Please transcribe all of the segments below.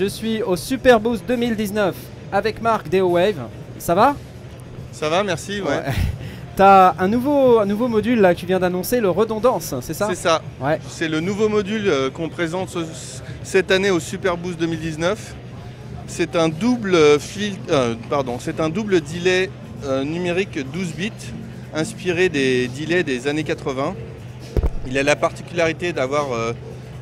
Je suis au Super Boost 2019 avec Marc d'EOWave. Ça va? Ça va, merci. Ouais. T'as un nouveau module là que tu viens d'annoncer, le redondance, c'est ça? C'est ça. Ouais. C'est le nouveau module qu'on présente cette année au Super Boost 2019. C'est un double delay numérique 12 bits inspiré des delays des années 80. Il a la particularité d'avoir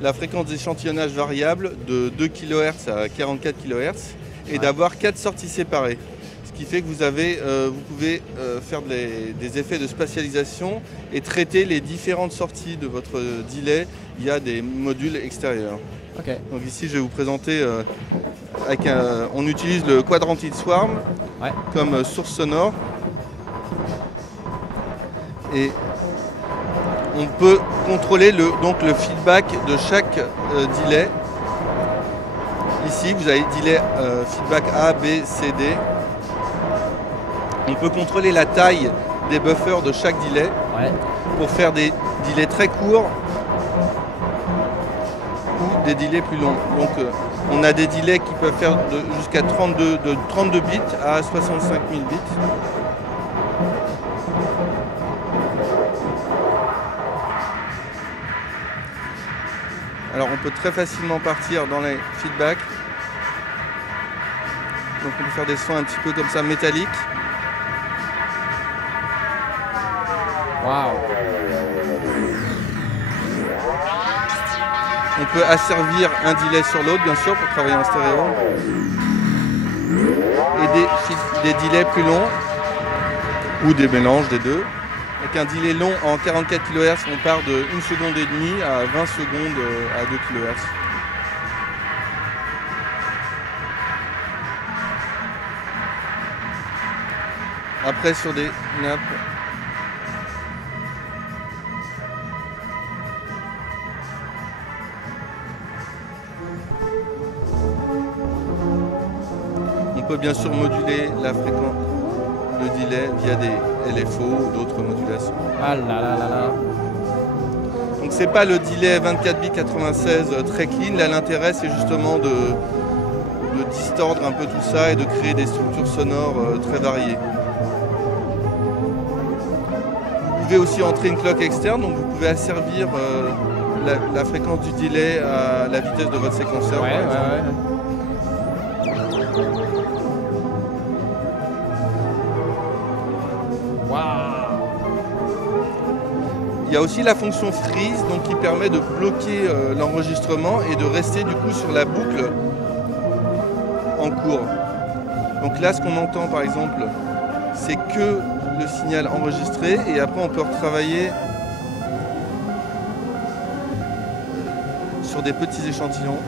la fréquence d'échantillonnage variable de 2 kHz à 44 kHz et d'avoir 4 sorties séparées. Ce qui fait que vous pouvez faire des effets de spatialisation et traiter les différentes sorties de votre delay via des modules extérieurs. Okay. Donc ici je vais vous présenter, on utilise le Quadrantid Swarm comme source sonore. Et on peut contrôler le feedback de chaque delay. Ici, vous avez delay feedback A, B, C, D. On peut contrôler la taille des buffers de chaque delay pour faire des delays très courts ou des delays plus longs. Donc, on a des delays qui peuvent faire jusqu'à 32 bits à 65 000 bits. Alors on peut très facilement partir dans les feedbacks. Donc on peut faire des sons un petit peu comme ça métalliques. Waouh. On peut asservir un delay sur l'autre bien sûr pour travailler en stéréo. Et des delays plus longs ou des mélanges des deux. Avec un delay long en 44 kHz, on part de 1 seconde et demie à 20 secondes à 2 kHz. Après sur des nappes. On peut bien sûr moduler la fréquence, le delay via des LFO ou d'autres modulations. Ah là là là là. Donc c'est pas le delay 24 bits 96 très clean. Là l'intérêt c'est justement de distordre un peu tout ça et de créer des structures sonores très variées. Vous pouvez aussi entrer une clock externe, donc vous pouvez asservir la fréquence du delay à la vitesse de votre séquenceur. Ouais. Il y a aussi la fonction freeze donc, qui permet de bloquer l'enregistrement et de rester du coup sur la boucle en cours. Donc là ce qu'on entend par exemple c'est que le signal enregistré et après on peut retravailler sur des petits échantillons.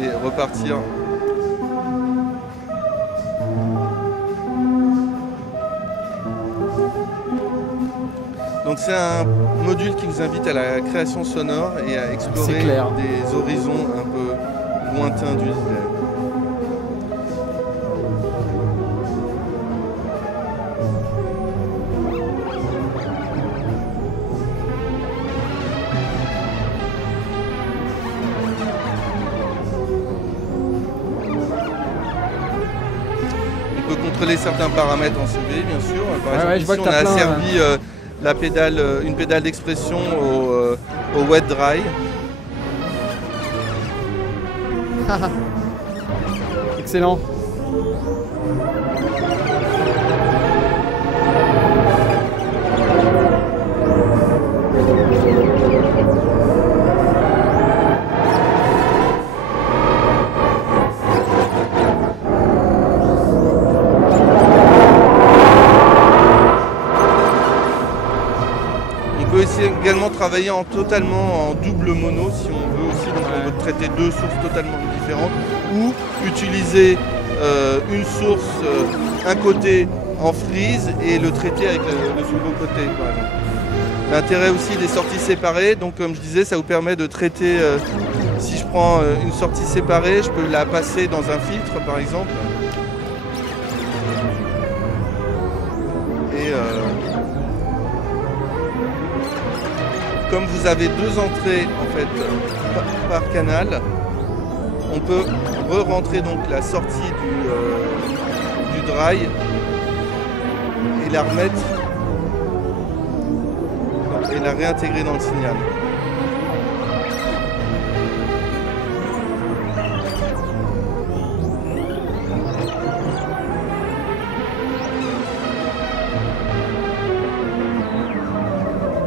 Et repartir. Donc c'est un module qui nous invite à la création sonore et à explorer des horizons un peu lointains du delay. On peut contrôler certains paramètres en CV bien sûr. Par exemple, ici, on a asservi une pédale d'expression au wet dry. Excellent. On peut aussi également travailler totalement en double mono si on veut aussi, donc on peut traiter deux sources totalement différentes ou utiliser une source, un côté en freeze et le traiter avec le second côté. L'intérêt aussi des sorties séparées, donc comme je disais, ça vous permet de traiter, si je prends une sortie séparée, je peux la passer dans un filtre par exemple. Et comme vous avez 2 entrées en fait par canal, on peut re-rentrer donc la sortie du dry et la remettre et la réintégrer dans le signal.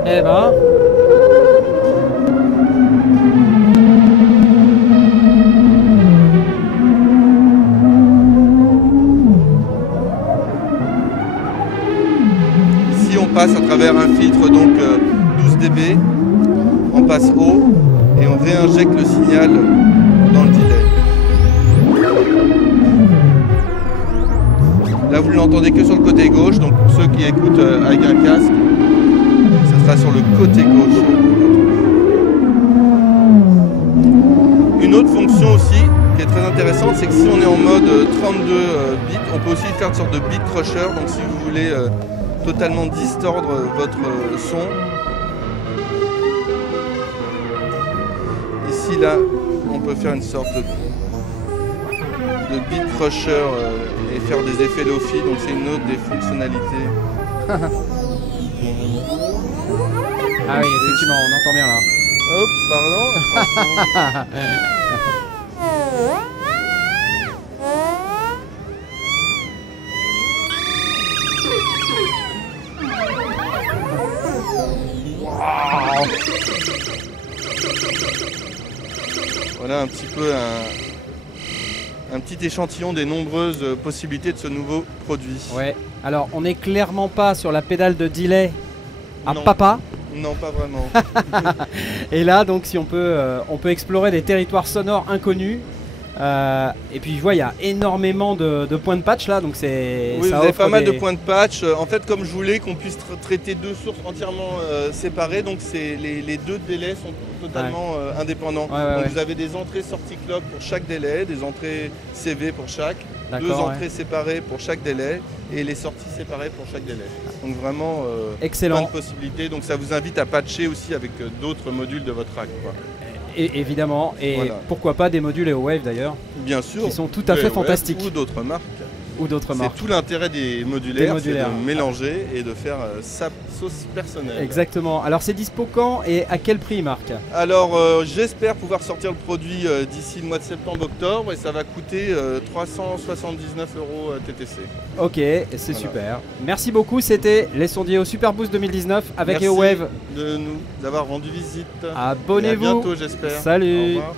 Eh ben. Ici on passe à travers un filtre donc 12 dB, on passe haut et on réinjecte le signal dans le delay. Là vous ne l'entendez que sur le côté gauche, donc pour ceux qui écoutent avec un casque, ça sera sur le côté gauche. Une autre fonction aussi qui est très intéressante, c'est que si on est en mode 32 bits, on peut aussi faire une sorte de beat crusher, donc si vous voulez totalement distordre votre son. Ici là, on peut faire une sorte de beat crusher et faire des effets lo-fi, donc c'est une autre des fonctionnalités. Ah oui, effectivement, on entend bien là. Hop, pardon. Voilà un petit peu un petit échantillon des nombreuses possibilités de ce nouveau produit. Ouais, alors on n'est clairement pas sur la pédale de delay à Non. papa. Non, pas vraiment. Et là, donc, si on peut explorer des territoires sonores inconnus. Et puis, je vois, il y a énormément de points de patch là, donc c'est. Oui, ça vous avez offre pas mal des- de points de patch. En fait, comme je voulais qu'on puisse traiter 2 sources entièrement séparées, donc les 2 délais sont totalement indépendants. Ouais, donc ouais. vous avez des entrées-sorties clock pour chaque délai, des entrées CV pour chaque, 2 D'accord, entrées ouais. séparées pour chaque délai et les sorties séparées pour chaque délai. Donc vraiment plein Excellent. de possibilités. Donc ça vous invite à patcher aussi avec d'autres modules de votre rack, quoi. Et évidemment, et Voilà. pourquoi pas des modules EOWave d'ailleurs, Bien sûr. qui sont tout à fait Ouais, fantastiques. Ou d'autres marques. Ou d'autres C'est marques. tout l'intérêt des modulaires, c'est modulaires. de mélanger et de faire sa sauce personnelle. Exactement. Alors, c'est dispo quand et à quel prix, Marc? Alors j'espère pouvoir sortir le produit d'ici le mois de septembre-octobre et ça va coûter 379 € TTC. Ok, c'est Voilà. super. Merci beaucoup, c'était les sondiers au Super Boost 2019 avec Merci EOWave. de nous avoir rendu visite. Et à Abonnez-vous. bientôt j'espère. Salut. Au revoir.